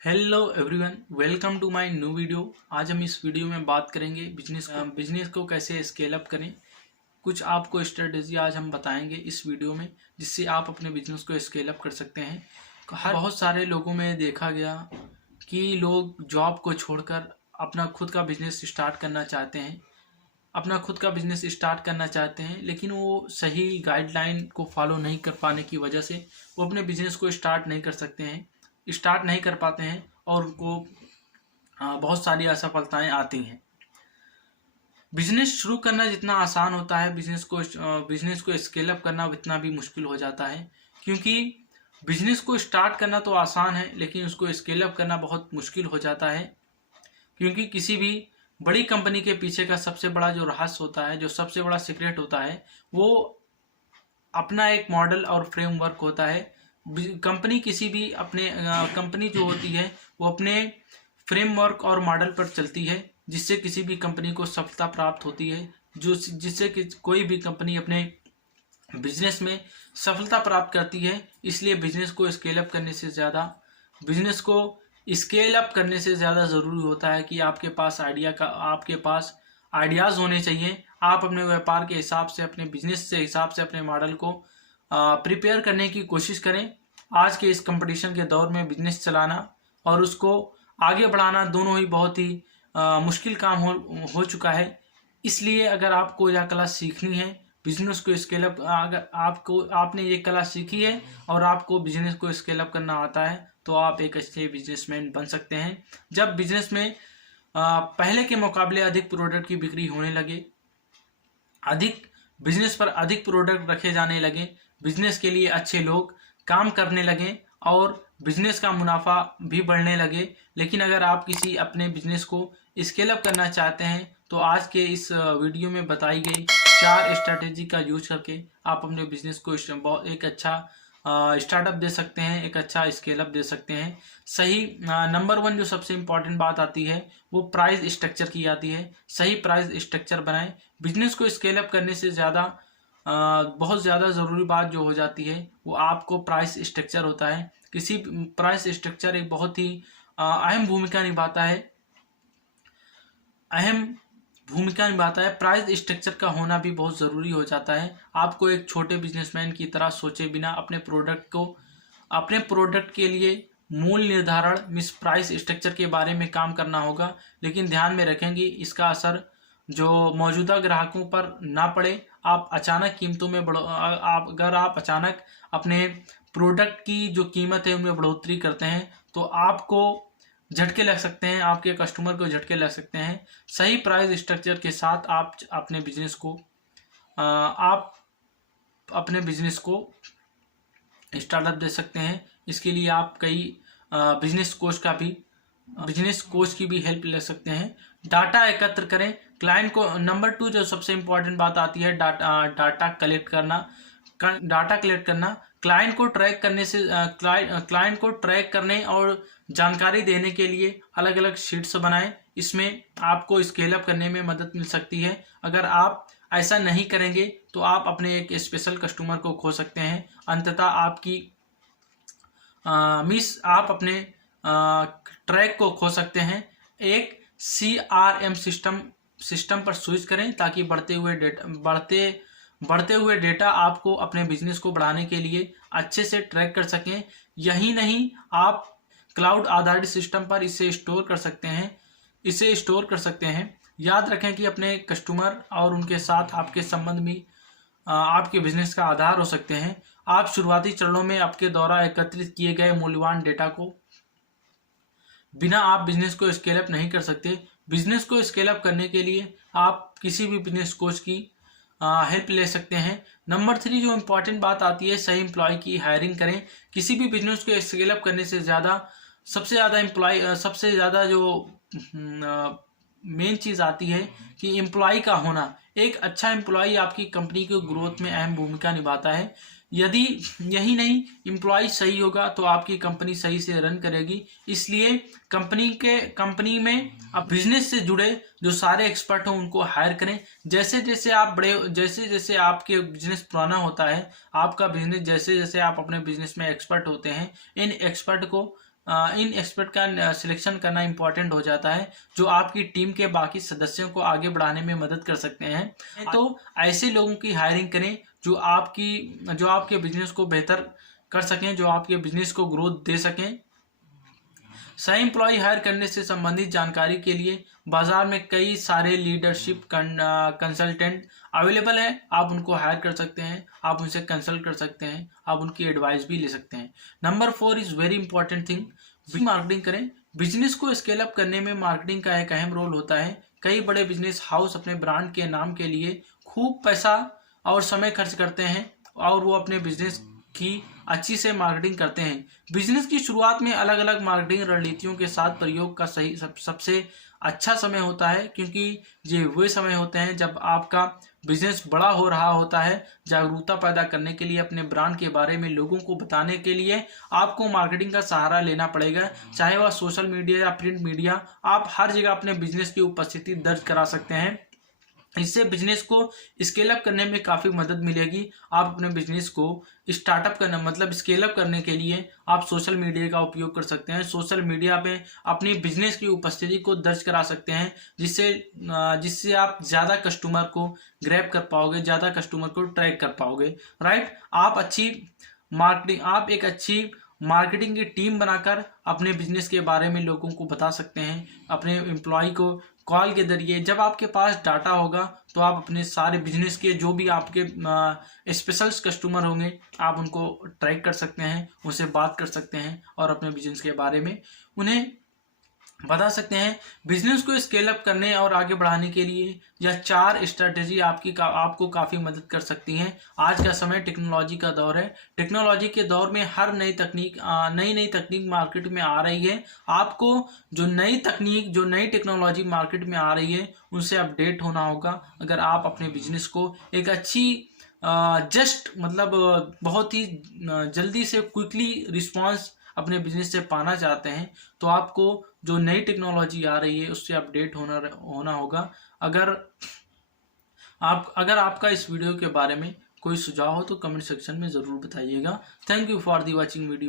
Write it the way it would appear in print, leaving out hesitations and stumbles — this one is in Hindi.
Hello everyone, welcome to my new video. आज हम इस वीडियो में बात करेंगे बिजनेस को कैसे स्केल अप करें। कुछ आपको स्ट्रेटेजी आज हम बताएंगे इस वीडियो में, जिससे आप अपने बिजनेस को स्केल अप कर सकते हैं। बहुत सारे लोगों में देखा गया कि लोग जॉब को छोड़कर अपना खुद का बिजनेस स्टार्ट करना चाहते हैं लेकिन वो सही गाइडलाइन को फॉलो नहीं कर पाने की वजह से वो अपने बिजनेस को स्टार्ट नहीं कर पाते हैं और उनको बहुत सारी असफलताएं आती हैं। बिजनेस शुरू करना जितना आसान होता है, बिजनेस को स्केल अप करना उतना भी मुश्किल हो जाता है। क्योंकि बिजनेस को स्टार्ट करना तो आसान है, लेकिन उसको स्केल अप करना बहुत मुश्किल हो जाता है। क्योंकि किसी भी बड़ी कंपनी के पीछे का सबसे बड़ा जो रहस्य होता है, जो सबसे बड़ा सीक्रेट होता है, वो अपना एक मॉडल और फ्रेमवर्क होता है। कंपनी जो होती है वो अपने फ्रेमवर्क और मॉडल पर चलती है, जिससे किसी भी कंपनी को सफलता प्राप्त होती है। जिससे कि कोई भी कंपनी अपने बिजनेस में सफलता प्राप्त करती है। इसलिए बिजनेस को स्केल अप करने से ज़्यादा ज़रूरी होता है कि आपके पास आइडियाज़ होने चाहिए। आप अपने व्यापार के हिसाब से, अपने बिजनेस से हिसाब से अपने मॉडल को प्रिपेयर करने की कोशिश करें। आज के इस कंपटीशन के दौर में बिजनेस चलाना और उसको आगे बढ़ाना दोनों ही बहुत ही मुश्किल काम हो चुका है। इसलिए अगर आपको यह कला सीखनी है, बिजनेस को स्केल अप, अगर आपने ये कला सीखी है और आपको बिजनेस को स्केल अप करना आता है, तो आप एक अच्छे बिजनेसमैन बन सकते हैं। जब बिजनेस में पहले के मुकाबले अधिक प्रोडक्ट की बिक्री होने लगे, बिजनेस पर अधिक प्रोडक्ट रखे जाने लगे, बिजनेस के लिए अच्छे लोग काम करने लगे और बिजनेस का मुनाफा भी बढ़ने लगे। लेकिन अगर आप किसी अपने बिजनेस को स्केल अप करना चाहते हैं, तो आज के इस वीडियो में बताई गई 4 स्ट्रैटेजी का यूज करके आप अपने बिजनेस को एक अच्छा स्टार्टअप दे सकते हैं, एक अच्छा स्केल अप दे सकते हैं। सही नंबर 1 जो सबसे इम्पॉर्टेंट बात आती है, वो प्राइस स्ट्रक्चर की आती है। सही प्राइस स्ट्रक्चर बनाएं। बिजनेस को स्केल अप करने से बहुत ज़्यादा ज़रूरी बात जो हो जाती है, वो आपको प्राइस स्ट्रक्चर होता है। प्राइस स्ट्रक्चर एक बहुत ही अहम भूमिका निभाता है। प्राइस स्ट्रक्चर का होना भी बहुत ज़रूरी हो जाता है। आपको एक छोटे बिजनेसमैन की तरह सोचे बिना अपने प्रोडक्ट के लिए मूल्य निर्धारण प्राइस स्ट्रक्चर के बारे में काम करना होगा। लेकिन ध्यान में रखेंगे, इसका असर जो मौजूदा ग्राहकों पर ना पड़े। आप अचानक अपने प्रोडक्ट की जो कीमत है उनमें बढ़ोतरी करते हैं, तो आपको झटके लग सकते हैं, आपके कस्टमर को झटके लग सकते हैं। सही प्राइस स्ट्रक्चर के साथ आप अपने बिजनेस को स्टार्टअप दे सकते हैं। इसके लिए आप कई बिजनेस कोच की भी हेल्प ले सकते हैं। डाटा एकत्र करें। क्लाइंट को नंबर 2 जो सबसे इम्पोर्टेंट बात आती है, डाटा कलेक्ट करना। क्लाइंट को ट्रैक करने और जानकारी देने के लिए अलग अलग शीट्स बनाएं। इसमें आपको स्केल अप करने में मदद मिल सकती है। अगर आप ऐसा नहीं करेंगे तो आप अपने एक स्पेशल कस्टमर को खो सकते हैं। अंततः आप अपने ट्रैक को खो सकते हैं। एक CRM सिस्टम पर स्विच करें, ताकि बढ़ते हुए डेटा आपको अपने बिजनेस को बढ़ाने के लिए अच्छे से ट्रैक कर सकें। यही नहीं, आप क्लाउड आधारित सिस्टम पर इसे स्टोर कर सकते हैं। याद रखें कि अपने कस्टमर और उनके साथ आपके संबंध भी आपके बिजनेस का आधार हो सकते हैं। आप शुरुआती चरणों में आपके द्वारा एकत्रित किए गए मूल्यवान डेटा को बिना आप बिजनेस को स्केल अप नहीं कर सकते। बिजनेस को स्केल अप करने के लिए आप किसी भी बिजनेस कोच की हेल्प ले सकते हैं। नंबर 3 जो इम्पोर्टेंट बात आती है, सही एम्प्लॉय की हायरिंग करें। किसी भी बिजनेस को स्केल अप करने से सबसे ज़्यादा जो मेन चीज़ आती है कि एम्प्लॉय का होना। एक अच्छा एम्प्लॉय आपकी कंपनी के ग्रोथ में अहम भूमिका निभाता है। यही नहीं, एम्प्लॉय सही होगा तो आपकी कंपनी सही से रन करेगी। इसलिए कंपनी में अब बिजनेस से जुड़े जो सारे एक्सपर्ट हों उनको हायर करें। जैसे जैसे आपके बिजनेस पुराना होता है, आपका बिजनेस जैसे जैसे आप अपने बिजनेस में एक्सपर्ट होते हैं, इन एक्सपर्ट को इन एक्सपर्ट का सिलेक्शन करना इम्पोर्टेंट हो जाता है, जो आपकी टीम के बाकी सदस्यों को आगे बढ़ाने में मदद कर सकते हैं। तो ऐसे लोगों की हायरिंग करें जो आपके बिजनेस को बेहतर कर सकें, जो आपके बिजनेस को ग्रोथ दे सकें। सही एम्प्लॉय हायर करने से संबंधित जानकारी के लिए बाजार में कई सारे लीडरशिप कंसल्टेंट अवेलेबल है। आप उनको हायर कर सकते हैं, आप उनसे कंसल्ट कर सकते हैं, आप उनकी एडवाइस भी ले सकते हैं। Number 4 is very important thing, marketing करें। बिजनेस को स्केल अप करने में मार्केटिंग का एक अहम रोल होता है। कई बड़े बिजनेस हाउस अपने ब्रांड के नाम के लिए खूब पैसा और समय खर्च करते हैं और वो अपने बिजनेस की अच्छी से मार्केटिंग करते हैं। बिजनेस की शुरुआत में अलग अलग मार्केटिंग रणनीतियों के साथ प्रयोग का सबसे अच्छा समय होता है, क्योंकि ये वे समय होते हैं जब आपका बिजनेस बड़ा हो रहा होता है। जागरूकता पैदा करने के लिए, अपने ब्रांड के बारे में लोगों को बताने के लिए आपको मार्केटिंग का सहारा लेना पड़ेगा, चाहे वह सोशल मीडिया या प्रिंट मीडिया। आप हर जगह अपने बिजनेस की उपस्थिति दर्ज करा सकते हैं। इससे बिजनेस को स्केल अप करने में काफ़ी मदद मिलेगी। आप अपने बिजनेस को स्टार्टअप करना मतलब स्केल अप करने के लिए आप सोशल मीडिया का उपयोग कर सकते हैं। सोशल मीडिया पे अपनी बिजनेस की उपस्थिति को दर्ज करा सकते हैं, जिससे आप ज़्यादा कस्टमर को ग्रैब कर पाओगे, ज़्यादा कस्टमर को ट्रैक कर पाओगे। राइट, आप एक अच्छी मार्केटिंग की टीम बनाकर अपने बिजनेस के बारे में लोगों को बता सकते हैं। अपने एम्प्लॉय को कॉल के जरिए, जब आपके पास डाटा होगा तो आप अपने सारे बिजनेस के जो भी आपके स्पेशल कस्टमर होंगे आप उनको ट्रैक कर सकते हैं, उनसे बात कर सकते हैं और अपने बिजनेस के बारे में उन्हें बता सकते हैं। बिजनेस को स्केल अप करने और आगे बढ़ाने के लिए यह 4 स्ट्रेटेजी आपको काफ़ी मदद कर सकती हैं। आज का समय टेक्नोलॉजी का दौर है। टेक्नोलॉजी के दौर में हर नई तकनीक मार्केट में आ रही है। आपको जो नई टेक्नोलॉजी मार्केट में आ रही है उनसे अपडेट होना होगा। अगर आप अपने बिजनेस को एक अच्छी बहुत ही जल्दी से क्विकली रिस्पॉन्स अपने बिजनेस से पाना चाहते हैं, तो आपको जो नई टेक्नोलॉजी आ रही है उससे अपडेट होना होगा। अगर आपका इस वीडियो के बारे में कोई सुझाव हो तो कमेंट सेक्शन में ज़रूर बताइएगा। Thank you for the watching video.